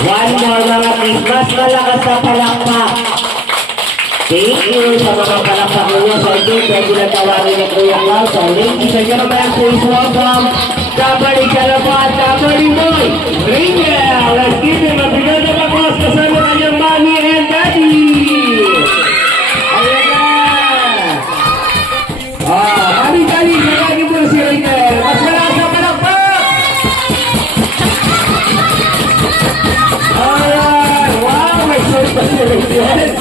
One more mga kids. Mas malakas na palakpak. Thank you sa mga palakpak ninyo. So, ito, pwede na tawagin ni Kuya Clau. So, ladies and gentlemen, please welcome Kapari Calabat, Kapari Boy, Ringel. Let's give him a big round of applause kasama kanyang mommy and daddy. Ayan na. Mommy, daddy, nagagin mo si Ringel. Mas malakas na palakpak. Alright, wow, may short pa si Ringel.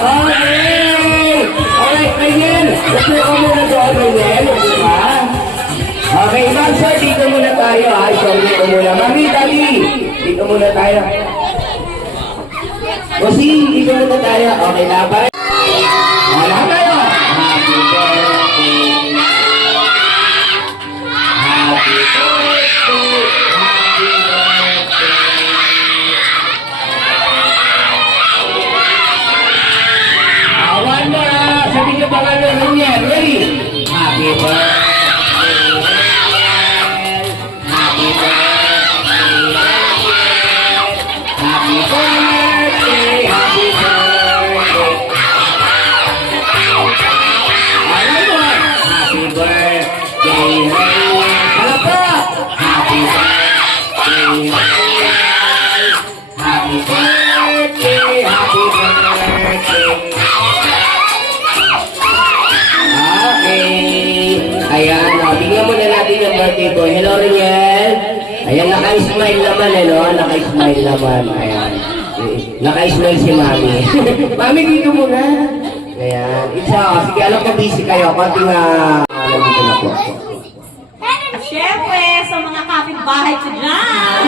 Okay! Alright, Ringel. Gusto ko muna doon, Ringel. Diba? Okay, ma'am, sir, dito muna tayo, ha? So, dito muna. Mami, dali! Dito muna tayo. O, si, dito muna tayo. Okay, laban. Wala tayo. Happy birthday. Happy birthday. Happy birthday. One more, sabi niyo pangalan niya. Ready? Happy birthday. Ayan, bigyan mo na natin yung birthday boy. Hello, Ringel. Ayan, naka-smile naman, no? Naka-smile naman. Ayan. Naka-smile si Mami. Mami, dito muna. Ayan. Sige, alam ko busy kayo. Konting nandito na po. Siyempre, sa mga kapitbahay ko dyan.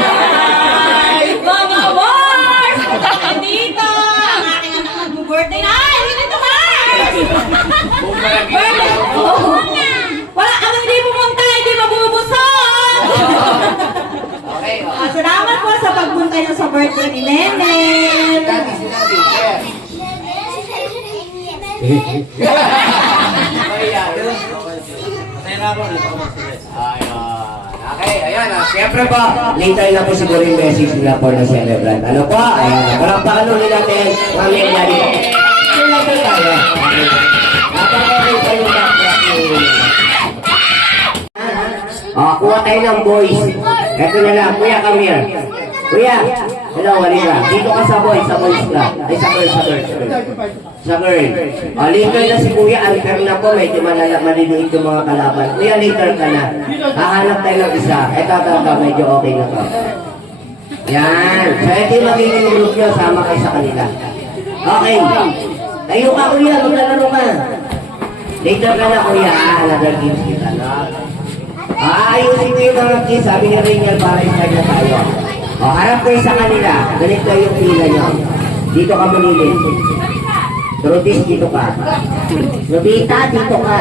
Mga awards! Dito, ang aking anak mag-birthday na. Dito ka! Wala kang hindi pumunta, hindi mabubusog! Okay. Salamat po sa pagpunta niyo sa birthday ni Nene. Okay, ayan. Siyempre po, later na po siguro yung message nila for the celebrant. Ano po? Ayan. Parang ulit natin. Mami and daddy. Later tayo. Napaka-okay tayo kuha tayo ng boys. Ito na lang. Kuya, come here. Kuya. Hello, Walira. Dito ka sa boys ka. Ay, sa girl. Sa girl. Later na si Kuya. Unfair na po. Medyo maliliit yung mga kalaban. Kuya, later ka na. Hahanap tayo ng isa. Ito. Medyo okay na to. Yan. So, ito yung magiging group nyo. Sama kayo sa kanila. Okay. Tayo ka, Kuya. Maglalaro ka. Later ka na, Kuya. Another games kita, no? Ayusin ko yung mga kids. Sabi ni Ringel para start na tayo. Harap kayo sa kanila. Ganito yung pila nyo. Dito ka manilin. Trutis, dito ka. Nobita, dito ka.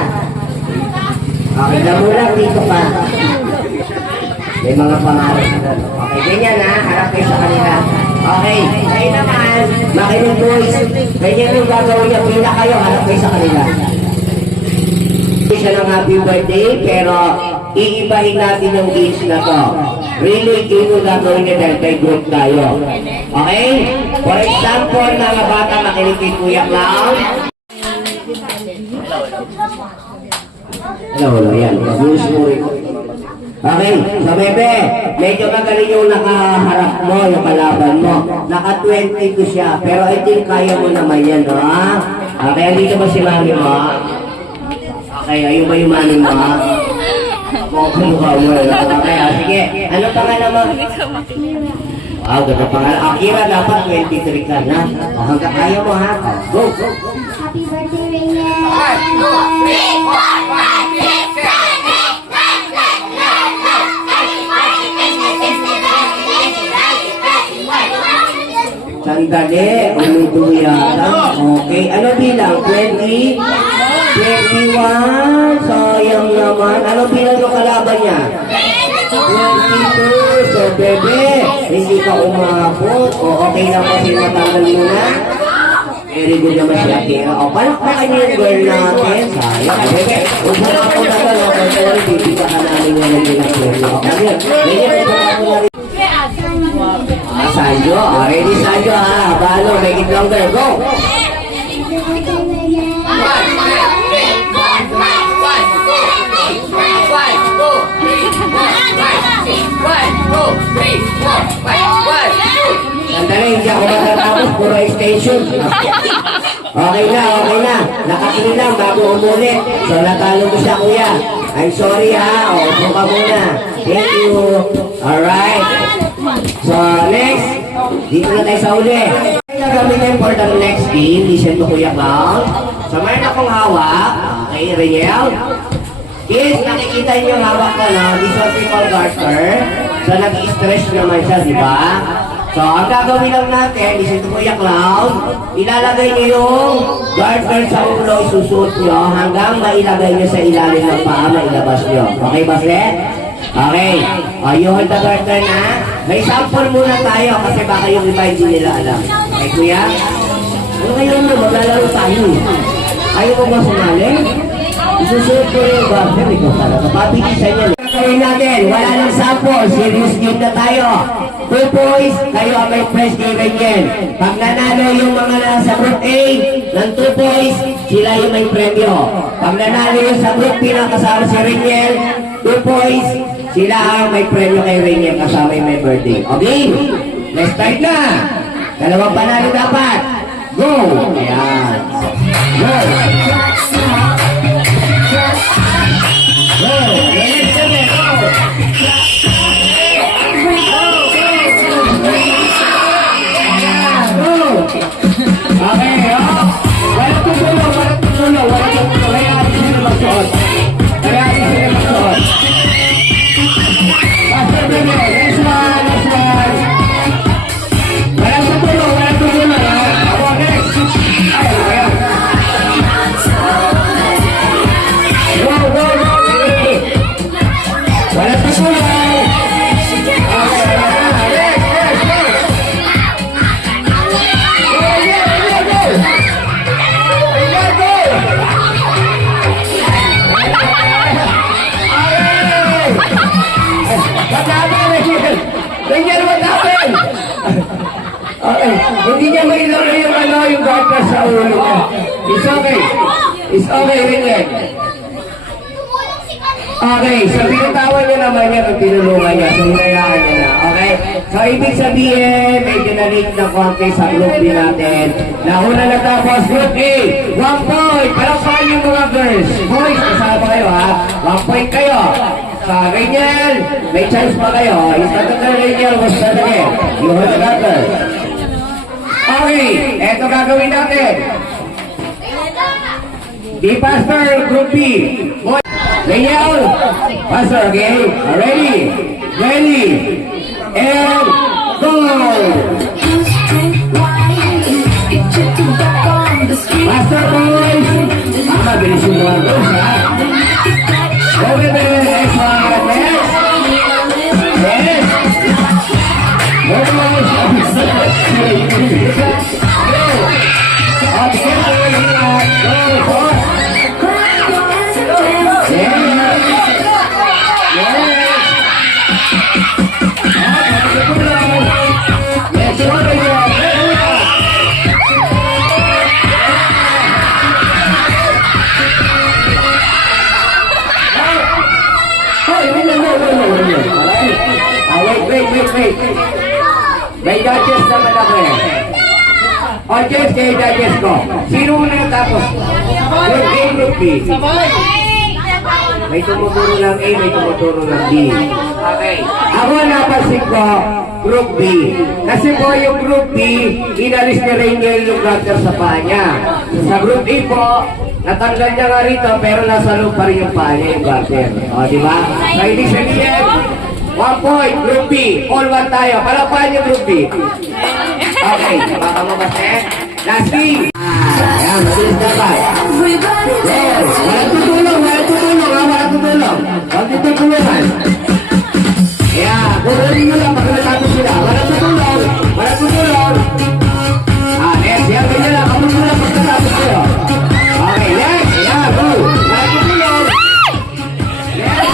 Okay, Damulang, dito ka. May mga pangarap na. Okay, ganyan ha. Harap kayo sa kanila. Okay, kayo naman. Makinig boys. Ganyan yung gagawin niya. Pila kayo. Harap kayo sa kanila. Siya ng happy birthday, pero iibahin natin yung games na to. Really, game yung gagawin niya dahil kay group tayo. Okay? For example, mga bata makinig kay Kuya Clown. Hello, yan. Okay, so bebe, medyo magaling yung nakaharap mo, yung kalaban mo. Naka-22 siya, pero I think kaya mo naman yan, no? Okay, andito ba si mami mo? Okay, ayun ba yung mami mo? Okay, mukha mo. Okay, sige. Ano pangalan mo? Wow, ganda pangalan. Akira, dapat 23 ka na. Hanggang kaya mo, ha? Go, go. Happy birthday, Ringel! 1, 2, 3, 4, 5, 6, 7, 8, 9, 10, 11, 12, 13, 14, 15, 16, 17, 18, 19, 20, 21. Sandali, umuto yata. Okay, ano bilang? 20? 21? Sayang naman. Ano bilang yung kalaban niya? 22. So, bebe, hindi ka umabot. O, okay na kasi matanggal mo na. Very good naman siya, Kira. O, palakpakan niyo yung girl natin. Sayang. Bebe, upo ako na ba? Sorry, bibigyan ka namin yan ng binagyan. O, kami. Bebe, upo ako na rin. Sanjo. Ready, Sanjo, ha? Balo, make it longer. Go! Happy birthday, Reyes. Sandali, hindi ako matatapos. Puro extension. Okay na, okay na. Nakapili lang bago umulit. So, natalo mo siya, kuya. I'm sorry, ha? O, upo ka muna. Thank you. Alright. So, next. Dito na tayo sa uli. Gagamitin for the next game. Listen to Kuya Bang. So, mayroon akong hawak. Okay, Riel. Kids, nakikita niyo yung hawak ko, no? This one people garter. So, nag-stretch naman siya, di ba? So, ang gagawin lang natin, listen to Kuya Clown, ilalagay niyo yung garter sa ulo, isusuot niyo hanggang mailagay niyo sa ilalim ng paa, mailabas niyo. Okay, Baslet? Okay. You hold the garter na. May sample muna tayo kasi baka yung iba hindi nila alam. Okay, Kuya? Ano kayo na? Maglalaro tayo. Ayaw mo ba sumali? Isusuot ko yung garter. Ikaw talaga. Pabilisan yan. Gagawin natin. Wala nang sample. Serious game na tayo. 2 points. Kayo ang may first given yan. Pag nanalo yung mga nasa group A ng 2 points, sila yung may premyo. Pag nanalo yung sa group B na kasama si Reniel, 2 points, sila ang may premyo kay Reniel kasama yung may birthday. Okay? Let's start na. Dalawang panalo dapat. Go! Ayan. Go! Go! Let's go! Okay, oh. Walang tutulong. Kaya sila magsuot. Pastor Bebe, next one. Walang tutulong, ha? Ako, next. Ay, ayan. Go. Walang tutulong. Tingnan mo natin! Okay, hindi niya mailaro yung garter sa ulo niya. It's okay. It's okay, Rinlen. Okay, so pinatawan niya naman yan ang tinulungan niya. So hinayaan niya na. Okay? So ibig sabihin, medyo na-late na konti sa group B natin. Nauna na tapos group A. 1 point! Palakpakan yung mga girls. Boys, kasama kayo, ha? 1 point kayo. Sa Reniel, may chance pa kayo. Isa na Reniel, was na again. You hold the garter. Okay, eto gagawin natin. Di Pastor, Group B. Reniel, Pastor, okay? Ready, and go! Pastor, boys! Mabilis yung mga girls, ha? Okay, baby, next one. Next. Yes. Wait. May judges naman ako eh. O, judge kayo, judges ko. Sino muna yung tapos? Group A, Group B. May tumuturo ng A, may tumuturo ng B. Okay. Ako napansin ko, Group B. Kasi po yung Group B, inalis ni Reniel yung garter sa paa niya. Sa Group A po, natanggal niya nga rito, pero nasa loob pa rin yung paa niya yung garter. O, di ba? So, hindi siya niya. 1 point, Group B. All 1 tayo. Palakpakan yung Group B. Okay, baka mabase. Last game. Ayan, mabilis dapat. Yes, walang tutulong. Walang tutulong. Huwag dito tulungan. Yeah, kukunin nyo lang pag natapos sila. Walang tutulong. Next, yan, ganyan lang. Kapag nyo lang pag natapos sila. Okay, next. Yeah, go. Walang tutulong. Yes.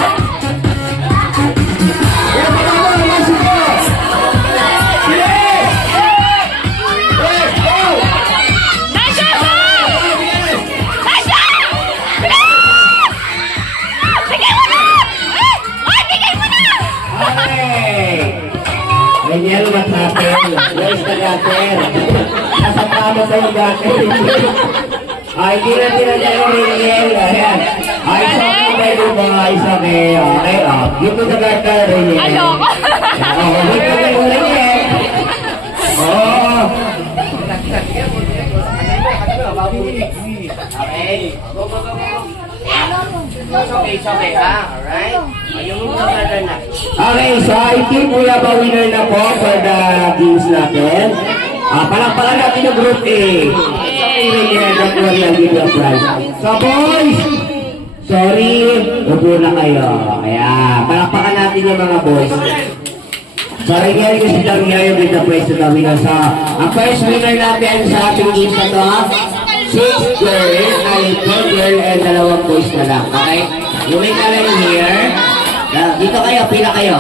natin. Boys na natin. Kasama sa yung natin. Ay, hindi na tinatay yung Riniel. Ayan. Ay, okay mo boys. Okay, okay. Dito sa natin, Riniel. Ayoko. Dito na yung Riniel. Oo. Okay. Go, go, go, go. It's okay, ha? Alright? Yung mga na. Okay, so I think we have a winner na po for the games natin. Palakpakan natin yung group A. It's okay, Riniel. Don't worry, I'll give you a prize. So, boys! Sorry, upo na kayo. Kaya, palakpakan natin yung mga boys. So, Riniel, kasi lang here with the prize to the winner. So, ang first winner natin sa ating games na to, 6 girls, ay 4 girl, and 2 boys na lang. Okay? You make a line here. Dito kayo, pila kayo.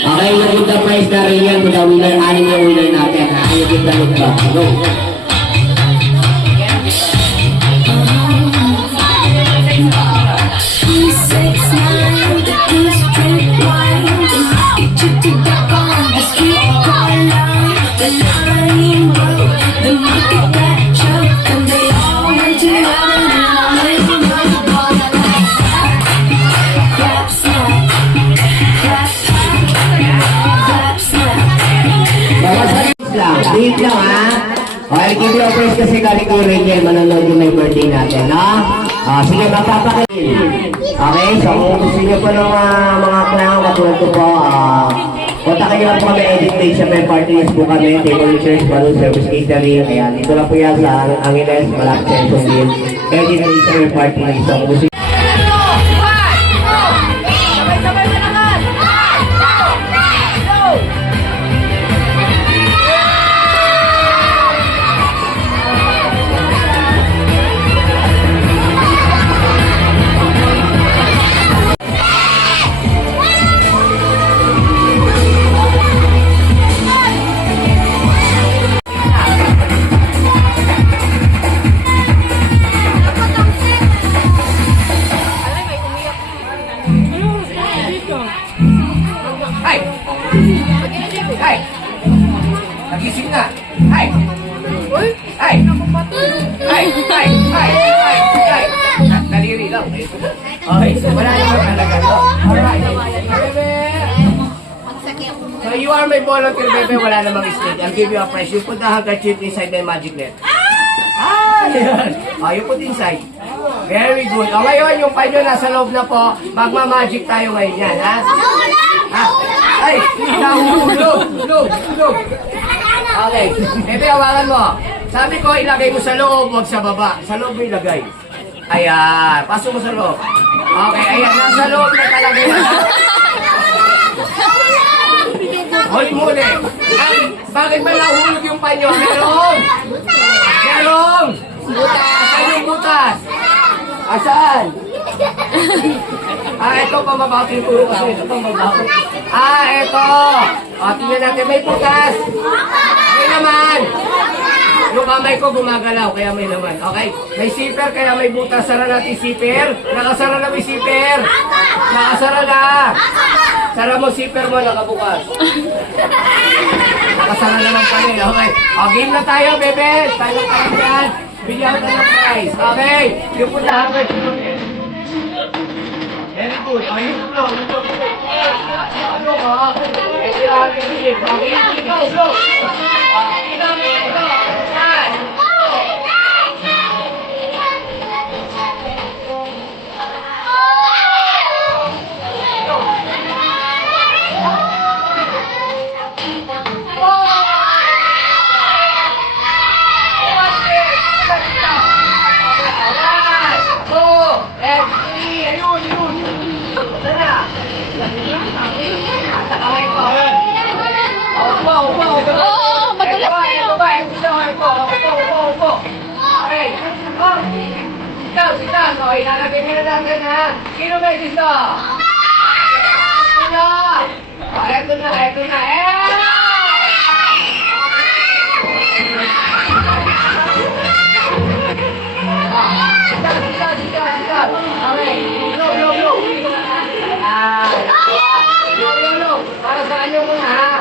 Okay, you give the prize na Riniel to the winner. Anin yung winner natin, ha? You give the look back. Go. Wait lang ha. Okay, give you a praise kasi galing kay Riniel, manonood yung may birthday natin, ha? Sige, mapapakin. Okay, so kung gusto nyo po ng mga clown, katulad ko po, punta kayo lang po kami, edit page sa may party list po kami, table chairs, balloon service catering, ayan, dito lang po yan sa Angeles, malapit sa Enfield, edit page sa may party list. So kung gusto nagising na. Ay! Ay! Ay! Ay! Daliri lang. Okay, wala naman talaga. Alright. So you are my volunteer, bebe. Wala namang stage. I'll give you a prize. You put the handkerchief inside the magic net. Yan. You put inside. Very good. Ngayon, yung panyo nasa loob na po. Magma-magic tayo ngayon yan, ha? Ay! Nahulog! Log! Okay. Bebe, hawakan mo. Sabi ko, ilagay mo sa loob, huwag sa baba. Sa loob mo ilagay. Ayan. Pasok mo sa loob. Okay, ayan. Nasa loob na talaga yan. Hold mo ulit. Ay, bakit ba nahulog yung panyo? Merong! Asan yung butas? Asaan? Ito, pamabaho. Tinuturo kasi. Ito, pamabaho. Ito. Tingnan natin. May butas. May naman. Yung kamay ko gumagalaw, kaya may naman. Okay? May zipper, kaya may butas. Sara natin zipper. Nakasara na may zipper. Nakasara na. Sara mo zipper mo, nakabukas. Nakasara naman pala. Okay. Game na tayo, bebe. Tayo dyan. Bigyan ka ng prize. Okay? Yung punta hanggang sinunin. Very good. Ayun mo. Ano ka? Kailangan yung bilig. Okay? Go! Go! Oo, madulas na yun. Sit-down. O, ilalagay mo na natin, ha? Sino may gusto? Sino? O, eto na. Sit-down. Okay. Look. Ayan. Look. Para saan yung muna, ha?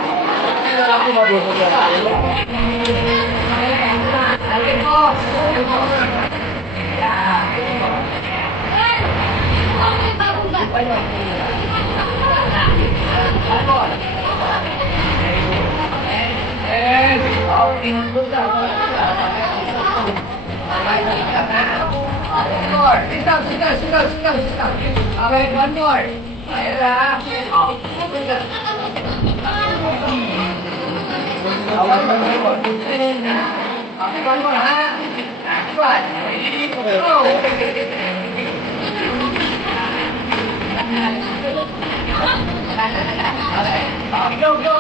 Okay, one more. Ayan. Okay, one more, ha? One. Go. Go.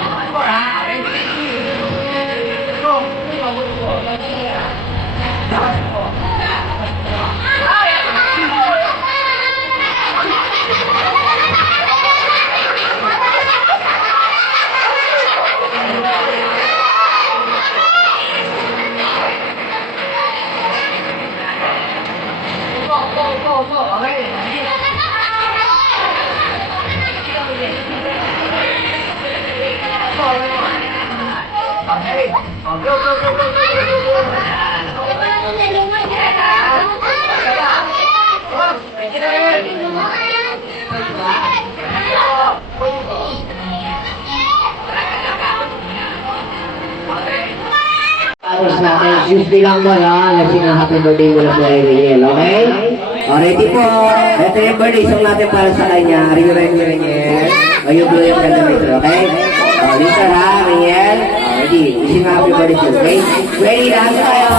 One more, ha? Go. Okay. Okay. Tapos natin, Tuesday lang mo na happy birthday mo na po kay Riel, okay? O, ready po. Ito yung birthday song natin para sa kanya. Are you ready, Riel? O, yung blue yung ganda nito, okay? O, dito ha, Riel. O, ready. Wishing happy birthday to you, okay? Ready, lahat tayo.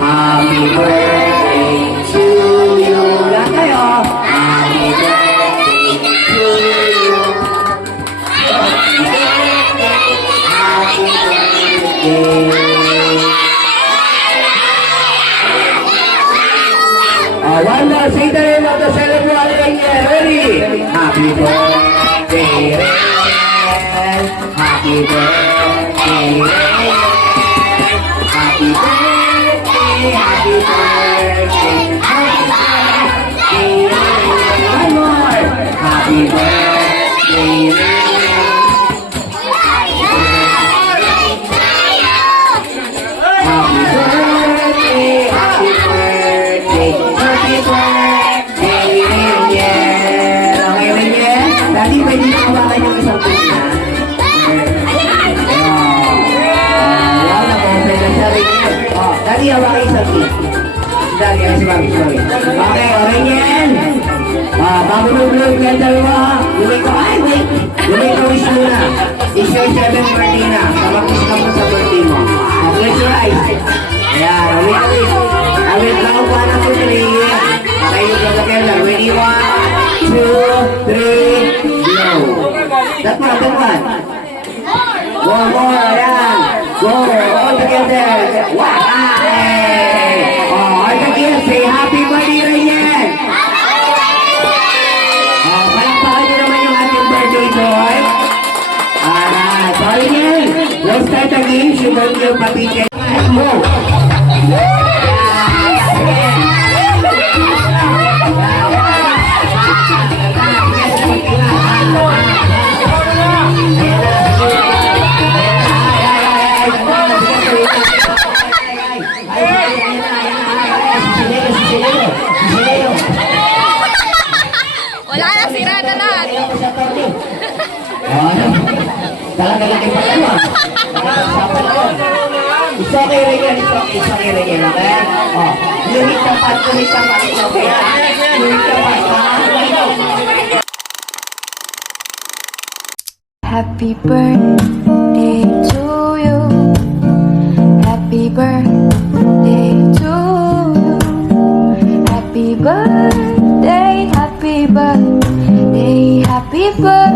Happy birthday to you. Lahat tayo. Happy birthday to you. Happy birthday. One more, say the name of the celebrant. Ready? Happy birthday, Riel. Happy birthday, Riel. Happy birthday, happy birthday, happy birthday, Riel. One more. Happy birthday, Riel. Tadi pwede na hawakan yung isang pizza. Wala na po, pwede siya rin yan. Tadi hawakan isang pizza. Dali, si Mami, sorry. Okay, orin yan. Bago nag-vlog yan, dalawa. Lumay ko wish muna. It's your 7th birthday na. Kamapis ka mo sa birthday mo. Close your eyes. Ayan, lumay ko wish. I will count 1 up to 3. Okay, you go together. Ready, 1, 2, 3. That one. One more, ayan. Go, all together. Wow! All together, say happy birthday rin yan. Palakpakan nyo naman yung ating birthday boy. Alright, sorry yan. Let's start the game. Si birthday yung papitin. Go! Wala na, sira na lahat. Talaga laki pa naman. It's okay rin yan, okay? Limit ka pa, it's okay. Limit ka pa, Happy birthday to you. Happy birthday to you. Happy birthday, happy birthday, happy birthday.